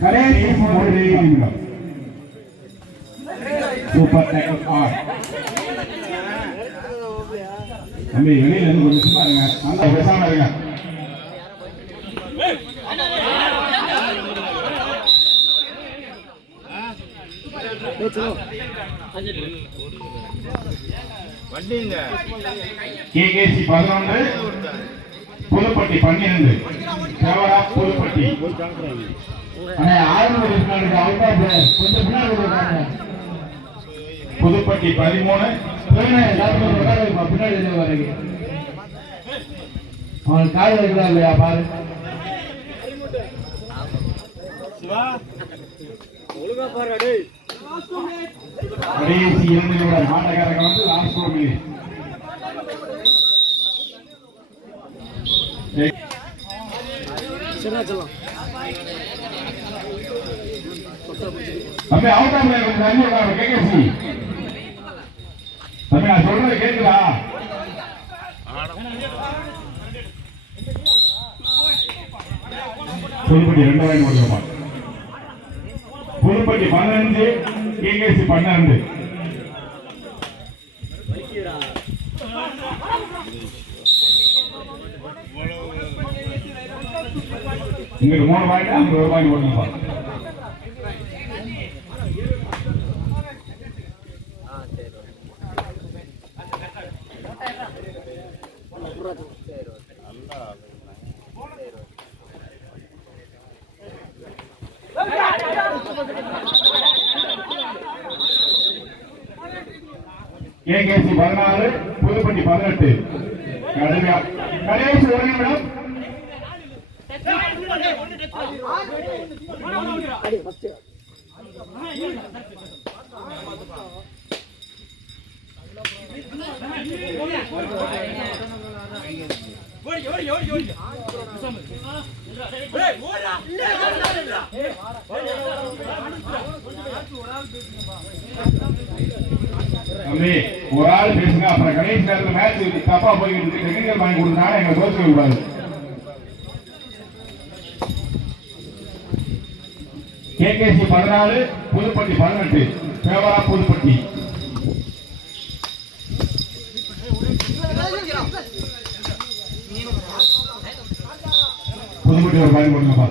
கடைசி மூன்று நிமிடம் சூப்பர் டேக்கல் ஆர் தம்பி வெளியில இருந்து கொஞ்சம் சும்மா இருங்க நல்லா பேசாம இருங்க கேகேசி பதினொன்று புதுப்பட்டி பன்னிரண்டு. தேவரா புதுப்பட்டி. புதுப்பட்டி பதிமூணு. பின்னாடி வரைக்கும் அவன் கால் இல்லையா? பாரு. கடைசி இரண்டு நிமிடம் ஆட்டக்காரங்க வந்து லாஸ்ட் ஓவர் தம்பி அவுட் கொஞ்சம் தள்ளி உட்காரு கேகேசி தம்பி நான் சொல்றது கேக்குதா? கொடுக்கமா புதுப்பட்டி பதினஞ்சு கேகேசி பன்னெண்டு. இங்கிட்டு மூணு வாங்கி அங்க ஒரு வாங்கி கொடுங்கப்பா ஏகேசி பதினாறு புதுப்பட்டி பதினெட்டு. கடுமையா. கடைசி ஒரு நிமிடம். தம்பி ஒரு ஆள் பேசுங்க. அப்புறம் கடைசி நேரத்தில் மேட்ச் தப்பா போய்கிட்டு இருக்கு. டெக்னிக்கல் வாங்கி கொடுத்தனால எங்களை கோச் கூடாது கேகேசி பதினாலு புதுப்பட்டி பதினெட்டு. தேவரா புதுப்பட்டி. புதுப்பட்டி ஒரு பயன்படுங்கப்பா